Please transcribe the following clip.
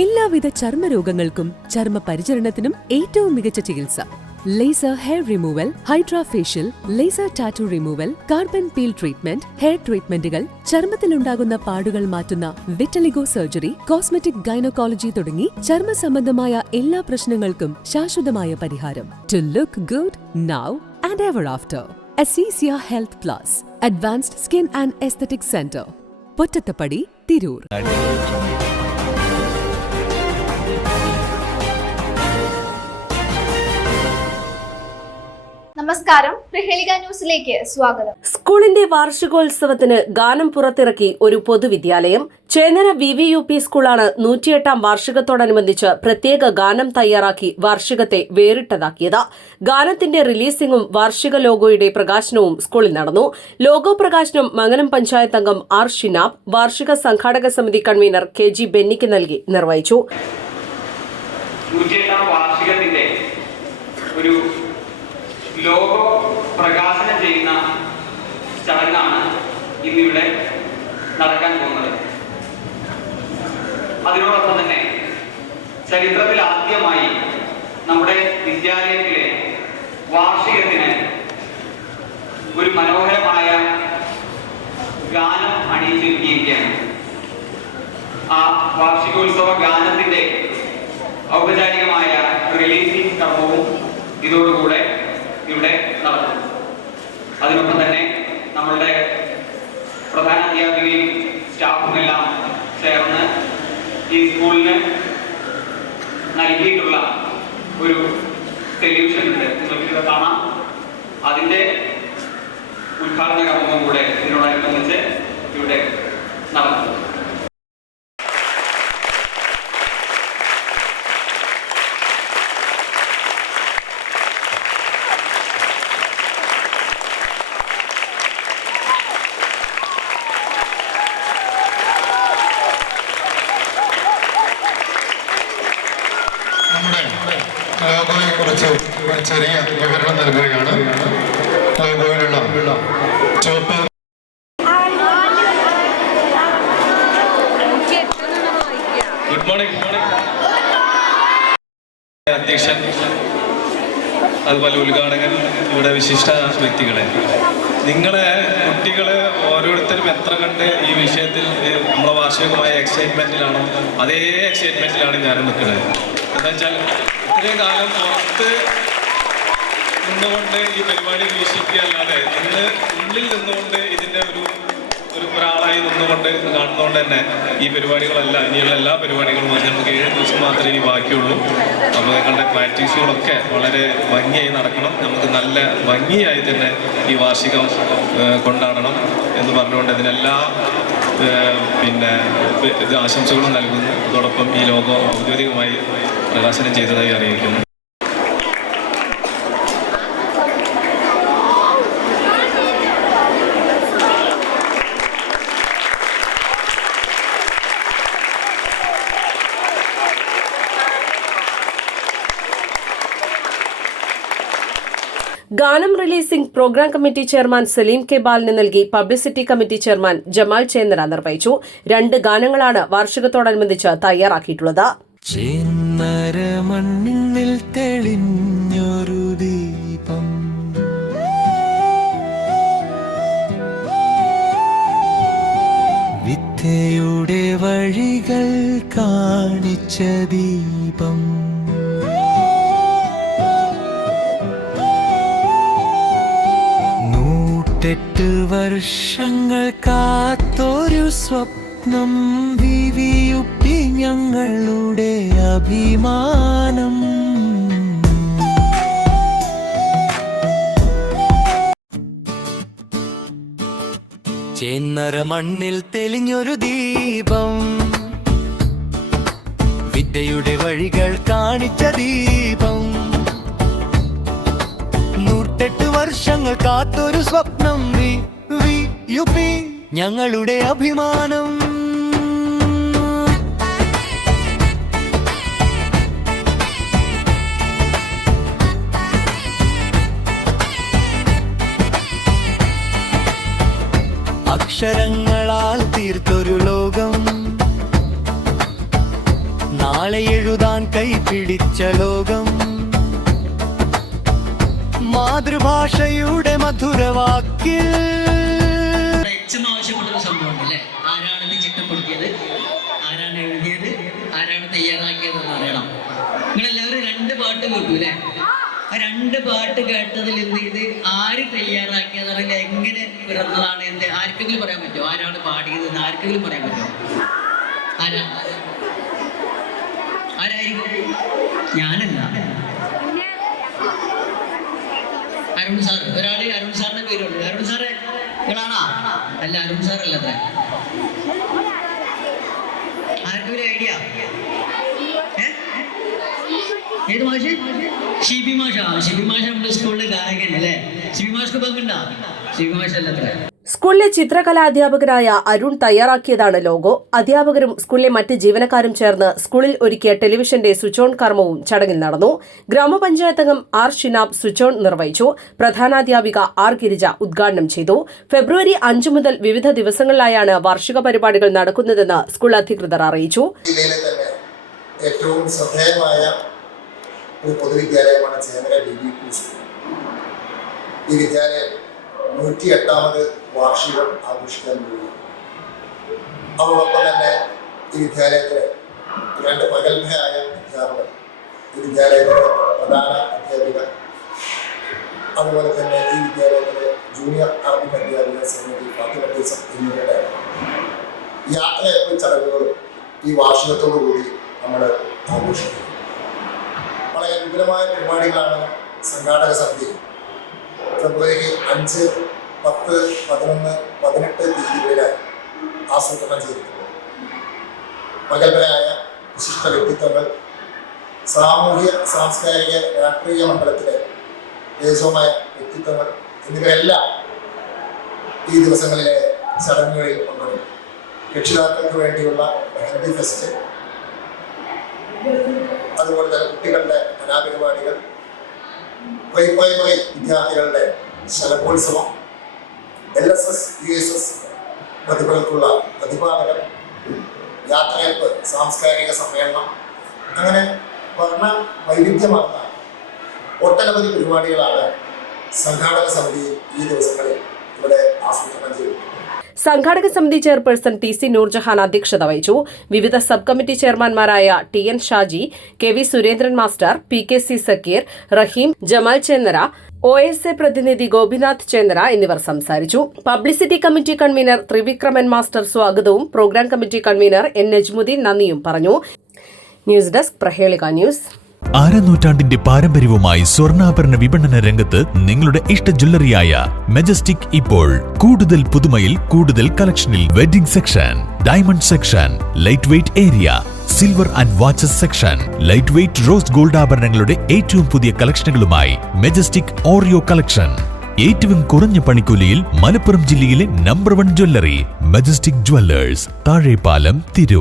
എല്ലാവിധ ചർമ്മരോഗങ്ങൾക്കും ചർമ്മ പരിചരണത്തിനും ഏറ്റവും മികച്ച ചികിത്സ. Laser hair removal, hydra facial, laser tattoo removal, carbon peel treatment, hair ട്രീറ്റ്മെന്റുകൾ, ചർമ്മത്തിലുണ്ടാകുന്ന പാടുകൾ മാറ്റുന്ന വിറ്റലിഗോ സർജറി, കോസ്മെറ്റിക് ഗൈനക്കോളജി തുടങ്ങി ചർമ്മ സംബന്ധമായ എല്ലാ പ്രശ്നങ്ങൾക്കും ശാശ്വതമായ പരിഹാരം. To look good now and ever after. Aziziya health plus advanced skin and aesthetic centre, Pottathappadi, Tirur. നമസ്കാരം, പ്രഹേളിക ന്യൂസിലേക്ക് സ്വാഗതം. സ്കൂളിന്റെ വാർഷികോത്സവത്തിന് ഗാനം പുറത്തിറക്കി ഒരു പൊതുവിദ്യാലയം. ചേന്നര VVUP സ്കൂളാണ് 108ാം വാർഷികത്തോടനുബന്ധിച്ച് പ്രത്യേക ഗാനം തയ്യാറാക്കി വാർഷികത്തെ വേറിട്ടതാക്കിയത്. ഗാനത്തിന്റെ റിലീസിംഗും വാർഷിക ലോഗോയുടെ പ്രകാശനവും സ്കൂളിൽ നടന്നു. ലോഗോ പ്രകാശനം മംഗലം പഞ്ചായത്ത് അംഗം R. ഷിനാബ് വാർഷിക സംഘാടക സമിതി കൺവീനർ KG ബെന്നിക്ക് നൽകി നിർവഹിച്ചു. ലോഗോ പ്രകാശനം ചെയ്യുന്ന ചടങ്ങാണ് ഇന്നിവിടെ നടക്കാൻ പോകുന്നത്. അതിനോടൊപ്പം തന്നെ ചരിത്രത്തിൽ ആദ്യമായി നമ്മുടെ വിദ്യാലയത്തിലെ വാർഷികത്തിന് ഒരു മനോഹരമായ ഗാനം അണിയിച്ചൊരുക്കിയിരിക്കുകയാണ്. ആ വാർഷികോത്സവ ഗാനത്തിന്റെ ഔപചാരികമായ റിലീസിംഗ് കർമ്മവും ഇതോടുകൂടെ ഇവിടെ നടത്തും. അതിനൊപ്പം തന്നെ നമ്മളുടെ പ്രധാന അധ്യാപികയും സ്റ്റാഫുമെല്ലാം ചേർന്ന് ഈ സ്കൂളിന് നൽകിയിട്ടുള്ള ഒരു സൊല്യൂഷൻ ഉണ്ട്, നിങ്ങൾക്കിവിടെ കാണാം. അതിൻ്റെ ഉദ്ഘാടന കർമ്മവും കൂടെ ഇതിനോടനുബന്ധിച്ച് ഇവിടെ നടത്തും. ലോഗോയെ കുറിച്ച് ഒരു ചെറിയ വിവരണം നൽകുകയാണ്. ലോഗോയിലുള്ള ചുവപ്പ് ഗുഡ് മോർണിംഗ് അധ്യക്ഷൻ, അതുപോലെ ഉദ്ഘാടകൻ, ഇവിടെ വിശിഷ്ട വ്യക്തികളെ, നിങ്ങളെ കുട്ടികള് ഓരോരുത്തരും എത്ര കണ്ട് ഈ വിഷയത്തിൽ നമ്മളെ വാർഷികമായ എക്സൈറ്റ്മെന്റിലാണോ അതേ എക്സൈറ്റ്മെന്റിലാണ് ഞാൻ നിൽക്കുന്നത്. എന്താ വെച്ചാൽ ഇത്രയും കാലം പുറത്ത് നിന്നുകൊണ്ട് ഈ പരിപാടി വീക്ഷിക്കുക അല്ലാതെ ഇന്ന് ഉള്ളിൽ നിന്നുകൊണ്ട് ഇതിൻ്റെ ഒരാളായി നിന്നുകൊണ്ട് കാണുന്നതുകൊണ്ട് തന്നെ ഈ പരിപാടികളെല്ലാം ഇനിയുള്ള എല്ലാ പരിപാടികളും നമുക്ക് 7 ദിവസം മാത്രമേ ഇനി ബാക്കിയുള്ളൂ. അപ്പോൾ നിങ്ങളുടെ പ്രാക്ടീസുകളൊക്കെ വളരെ ഭംഗിയായി നടക്കണം. നമുക്ക് നല്ല ഭംഗിയായി തന്നെ ഈ വാർഷികം കൊണ്ടാടണം എന്ന് പറഞ്ഞുകൊണ്ട് ഇതിനെല്ലാ ആശംസകളും നൽകുന്നു. അതോടൊപ്പം ഈ ലോഗോ ഔദ്യോഗികമായി പ്രകാശനം ചെയ്തതായി അറിയിക്കുന്നു. ഗാനം releasing programme committee chairman Saleem K ബാലിന് നൽകി publicity committee chairman Jamal Chennara നിർവഹിച്ചു. 2 ഗാനങ്ങളാണ് വാർഷികത്തോടനുബന്ധിച്ച് തയ്യാറാക്കിയിട്ടുള്ളത്. മണ്ണിൽ തെളിഞ്ഞൊരു ദീപം, വിദ്യയുടെ വഴികൾ കാണിച്ച ദീപം, 108 വർഷങ്ങൾ കാത്തൊരു സ്വപ്നം, VVUP ഞങ്ങളുടെ അഭിമാനം. ചേന്നര മണ്ണിൽ തെളിഞ്ഞൊരു ദീപം, വിദ്യയുടെ വഴികൾ കാണിച്ച ദീപം, 108 വർഷങ്ങൾ കാത്തൊരു സ്വപ്നം, VVUP ഞങ്ങളുടെ അഭിമാനം. അക്ഷരങ്ങളാൽ തീർത്തൊരു ലോകം, നാളെ എഴുതാൻ കൈപിടിച്ച ലോകം മാതൃഭാഷയുടെ മധുരവാക്കിൽ ആവശ്യപ്പെട്ടൊരു സംഭവമുണ്ട് അല്ലേ? ആരാണ് ഇത് ചിട്ടപ്പെടുത്തിയത്, ആരാണ് എഴുതിയത്, ആരാണ് തയ്യാറാക്കിയതെന്ന് അറിയണം. നിങ്ങളെല്ലാവരും 2 പാട്ട് കേട്ടു അല്ലേ? ആ 2 പാട്ട് കേട്ടതിൽ നിന്ന് ഇത് ആര് തയ്യാറാക്കിയതറിയില്ല, എങ്ങനെ പിറന്നതാണ് എന്ന് ആർക്കെങ്കിലും പറയാൻ പറ്റുമോ? ആരാണ് പാടിയതെന്ന് ആർക്കെങ്കിലും പറയാൻ പറ്റുമോ? ആരായിരിക്കും? ഞാനല്ല, അരുൺ സാർ. ഒരാള് അരുൺ സാറിന്റെ പേരുണ്ട്. അരുൺ സാറെ നിങ്ങളാണോ? അല്ല, അരുൺ സാർ അല്ല. അത്ര ആർക്കൊരു ഐഡിയ? ഏത് മാഷ്? ഷിബി മാഷാ. ഷിബി മാഷ് നമ്മുടെ സ്കൂളിലെ ഗായകൻ അല്ലേ? ഷിബി മാഷ്ക്ക് പങ്കുണ്ടോ? ഷിബി മാഷ് അല്ല. അത്ര സ്കൂളിലെ ചിത്രകലാധ്യാപകനായ അരുൺ തയ്യാറാക്കിയതാണ് ലോഗോ. അധ്യാപകരും സ്കൂളിലെ മറ്റ് ജീവനക്കാരും ചേർന്ന് സ്കൂളിൽ ഒരുക്കിയ ടെലിവിഷന്റെ സ്വിച്ച് ഓൺ കർമ്മവും ചടങ്ങിൽ നടന്നു. ഗ്രാമപഞ്ചായത്ത് അംഗം ആർ ഷിനാബ് സ്വിച്ച് ഓൺ നിർവഹിച്ചു. പ്രധാനാധ്യാപിക ആർ ഗിരിജ ഉദ്ഘാടനം ചെയ്തു. ഫെബ്രുവരി 5 മുതൽ വിവിധ ദിവസങ്ങളിലായാണ് വാർഷിക പരിപാടികൾ നടക്കുന്നതെന്ന് സ്കൂൾ അധികൃതർ അറിയിച്ചു. ജില്ലയിലെ തന്നെ ഏറ്റവും ശ്രദ്ധേയമായ ഒരു പൊതുവിദ്യാലയമാണ് ചേന്നര VVP സ്കൂൾ. ഈ വിദ്യാലയം 108ാമത് വാർഷികം ആഘോഷിക്കാൻ പോവുകയാണ്. അതോടൊപ്പം തന്നെ ഈ വിദ്യാലയത്തിലെ 2 പ്രഗത്ഭരായ അധ്യാപകർ, ഈ വിദ്യാലയത്തിലെ പ്രധാന അധ്യാപിക, അതുപോലെ തന്നെ ഈ വിദ്യാലയത്തിലെ ജൂനിയർ അറബിക് അധ്യാപിക ശ്രീമതി ഫാത്തിമ ടീച്ചർ എന്നിവരുടെ യാത്രയയപ്പ് ചടങ്ങുകളും ഈ വാർഷികത്തോടുകൂടി നമ്മൾ ആഘോഷിക്കുന്നു. വളരെ വിപുലമായ പരിപാടികളാണ് സംഘാടക സമിതി ഫെബ്രുവരി 5, 10, 11, 18 തീയതികളിലായി ആസൂത്രണം ചെയ്തിട്ടുണ്ട്. പ്രഗത്ഭരായ വിശിഷ്ട വ്യക്തിത്വങ്ങൾ, സാമൂഹ്യ സാംസ്കാരിക രാഷ്ട്രീയ മണ്ഡലത്തിലെ ദേശീയമായ വ്യക്തിത്വങ്ങൾ എന്നിവയെല്ലാം ഈ ദിവസങ്ങളിലെ ചടങ്ങുകളിൽ പങ്കെടുക്കും. രക്ഷിതാക്കൾക്ക് വേണ്ടിയുള്ള മെഹന്തി ഫെസ്റ്റ്, അതുപോലെ തന്നെ കുട്ടികളുടെ കലാപരിപാടികൾ, പ്രൈമറി വിദ്യാർത്ഥികളുടെ ശലഭോത്സവം, LSS USS പ്രതിഭകൾക്കുള്ള പ്രതിപാദകർ, യാത്രയപ്പ്, സാംസ്കാരിക സമ്മേളനം, അങ്ങനെ വർണ്ണ വൈവിധ്യമാർന്ന ഒട്ടനവധി പരിപാടികളാണ് സംഘാടക സമിതി ഈ ദിവസങ്ങളിൽ ഇവിടെ ആസൂത്രണം ചെയ്തിട്ടുണ്ട്. സംഘാടക സമിതി ചെയർപേഴ്സൺ TC നൂർജഹാൻ അധ്യക്ഷത വഹിച്ചു. വിവിധ സബ് കമ്മിറ്റി ചെയർമാൻമാരായ TN Shaji, KV Surendran master, PKC Sakkeer, Raheem, Jamal Chennara, OSA പ്രതിനിധി ഗോപിനാഥ് ചേന്നര എന്നിവർ സംസാരിച്ചു. Publicity committee convener Thrivikraman master സ്വാഗതവും programme committee convener N Najmuddeen നന്ദിയും പറഞ്ഞു. News desk Prahelika news. നൂറ്റാണ്ടിന്റെ പാരമ്പര്യവുമായി സ്വർണ്ണാഭരണ വിപണന രംഗത്ത് നിങ്ങളുടെ ഇഷ്ട ജ്വല്ലറിയായ മെജസ്റ്റിക് ഇപ്പോൾ കൂടുതൽ പുതുമയിൽ കൂടുതൽ കളക്ഷനിൽ. Wedding section, diamond section, light weight area, silver and watches section, light weight rose gold ആഭരണങ്ങളുടെ ഏറ്റവും പുതിയ കളക്ഷനുകളുമായി മെജസ്റ്റിക് ഓറിയോ കളക്ഷൻ. ഏറ്റവും കുറഞ്ഞ പണിക്കൂലിയിൽ മലപ്പുറം ജില്ലയിലെ number 1 jewellery majestic Jewellers, Thazhepalam, Tirur.